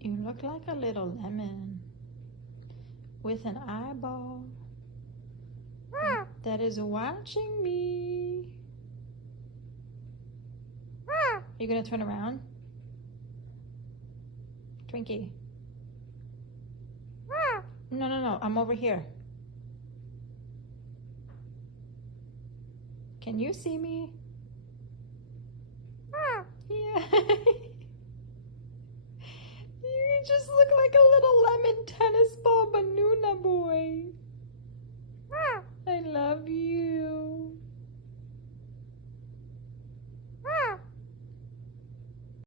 You look like a little lemon with an eyeball that is watching me. Are you gonna turn around? Twinkie. No, no, no, I'm over here. Can you see me? Yeah. You just look like a little lemon.